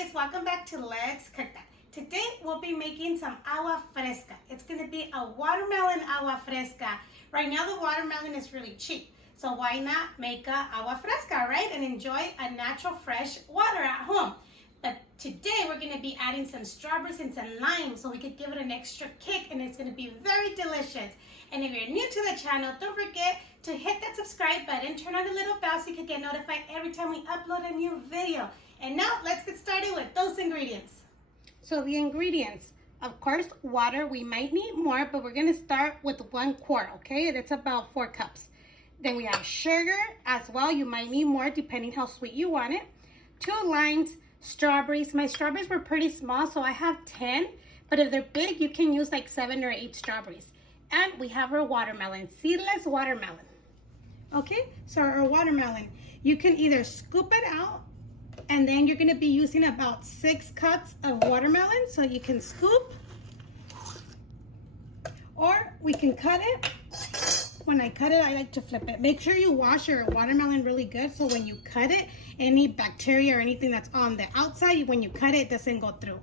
guys, welcome back to Let's Cook That. Today we'll be making some agua fresca. It's going to be a watermelon agua fresca. Right now the watermelon is really cheap, so why not make a agua fresca, right? And enjoy a natural fresh water at home. But today we're going to be adding some strawberries and some lime so we could give it an extra kick, and it's going to be very delicious. And if you're new to the channel, don't forget to hit that subscribe button, turn on the little bell so you can get notified every time we upload a new video. And now let's get started with those ingredients. So the ingredients, of course, water. We might need more, but we're going to start with 1 quart, okay? That's about 4 cups. Then we have sugar as well. You might need more depending how sweet you want it. 2 limes, strawberries. My strawberries were pretty small, so I have 10. But if they're big, you can use like 7 or 8 strawberries. And we have our watermelon, seedless watermelon. Okay, so our watermelon, you can either scoop it out, and then you're gonna be using about 6 cups of watermelon, so you can scoop, or we can cut it. When I cut it, I like to flip it. Make sure you wash your watermelon really good, so when you cut it, any bacteria or anything that's on the outside, when you cut it, it doesn't go through.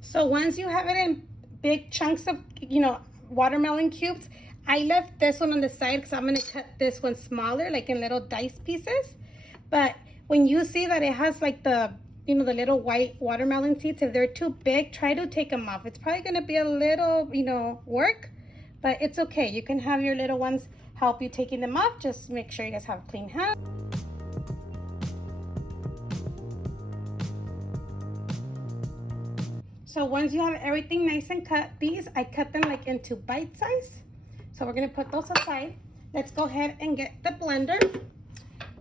So once you have it in big chunks of, watermelon cubes, I left this one on the side because I'm going to cut this one smaller, like in little dice pieces. But when you see that it has like the little white watermelon seeds, if they're too big, try to take them off. It's probably going to be a little, work, but it's okay. You can have your little ones help you taking them off. Just make sure you guys have clean hands. So once you have everything nice and cut, I cut them like into bite size. So we're gonna put those aside. Let's go ahead and get the blender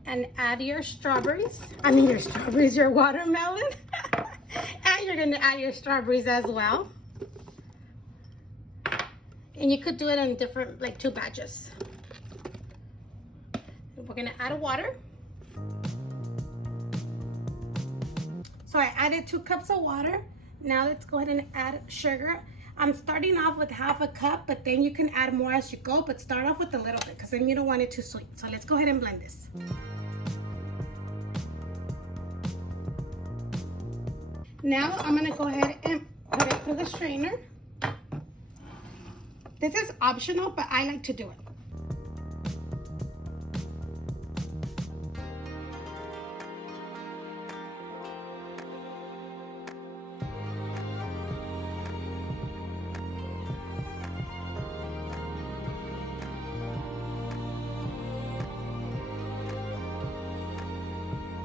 and add your strawberries. Your watermelon. And you're gonna add your strawberries as well. And you could do it in different, like 2 batches. We're gonna add water. So I added 2 cups of water. Now let's go ahead and add sugar. I'm starting off with 1/2 cup, but then you can add more as you go, but start off with a little bit because then you don't want it too sweet. So let's go ahead and blend this. Now I'm gonna go ahead and put it through the strainer. This is optional, but I like to do it.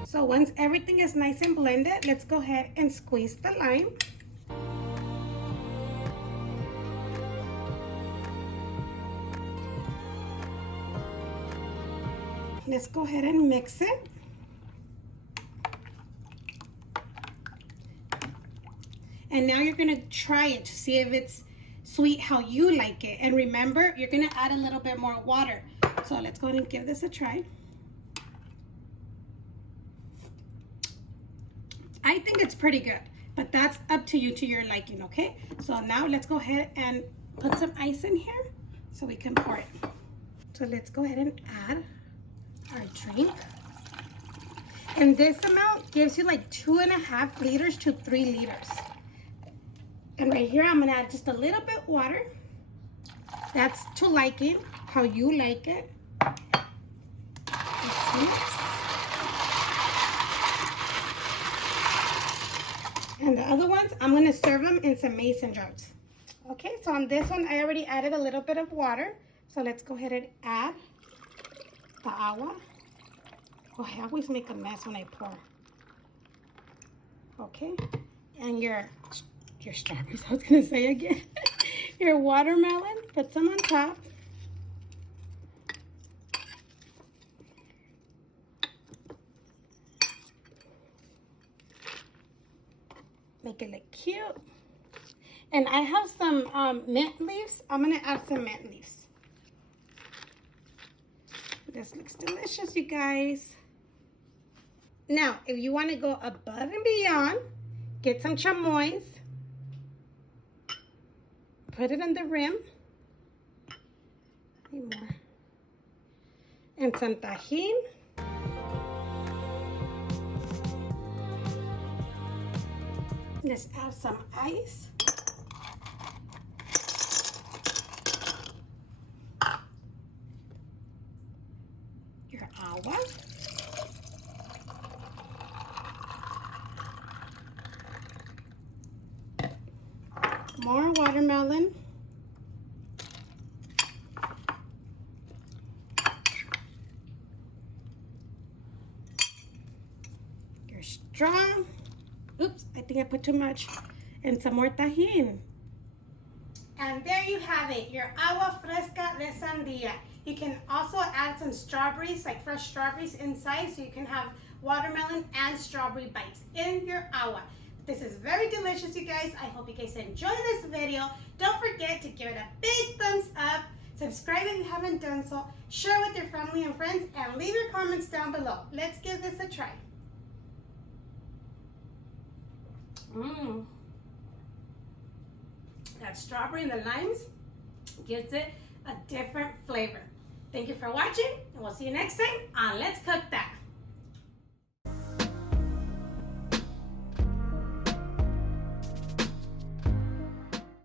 So once everything is nice and blended, let's go ahead and squeeze the lime. Let's go ahead and mix it. And now you're gonna try it to see if it's sweet how you like it. And remember, you're gonna add a little bit more water. So let's go ahead and give this a try. I think it's pretty good, but that's up to you, to your liking, okay? So now let's go ahead and put some ice in here so we can pour it. So let's go ahead and add our drink. And this amount gives you like 2.5 liters to 3 liters. And right here, I'm gonna add just a little bit water. That's to liking, how you like it. Let's mix. And the other ones, I'm gonna serve them in some mason jars. Okay, so on this one, I already added a little bit of water. So let's go ahead and add the agua. Oh, I always make a mess when I pour. Okay, and your strawberries, I was gonna say again. Your watermelon, put some on top. Make it look cute. And I have some mint leaves. I'm gonna add some mint leaves. This looks delicious, you guys. Now, if you want to go above and beyond, get some chamoy, put it on the rim, more, and some tajin. Let's add some ice. Your agua. More watermelon. Your straw. Oops, I think I put too much. And some more tajin. And there you have it, your Agua Fresca De Sandia. You can also add some strawberries, like fresh strawberries inside, so you can have watermelon and strawberry bites in your agua. This is very delicious, you guys. I hope you guys enjoy this video. Don't forget to give it a big thumbs up. Subscribe if you haven't done so. Share with your family and friends, and leave your comments down below. Let's give this a try. That strawberry and the limes gives it a different flavor. Thank you for watching, and we'll see you next time on Let's Cook That.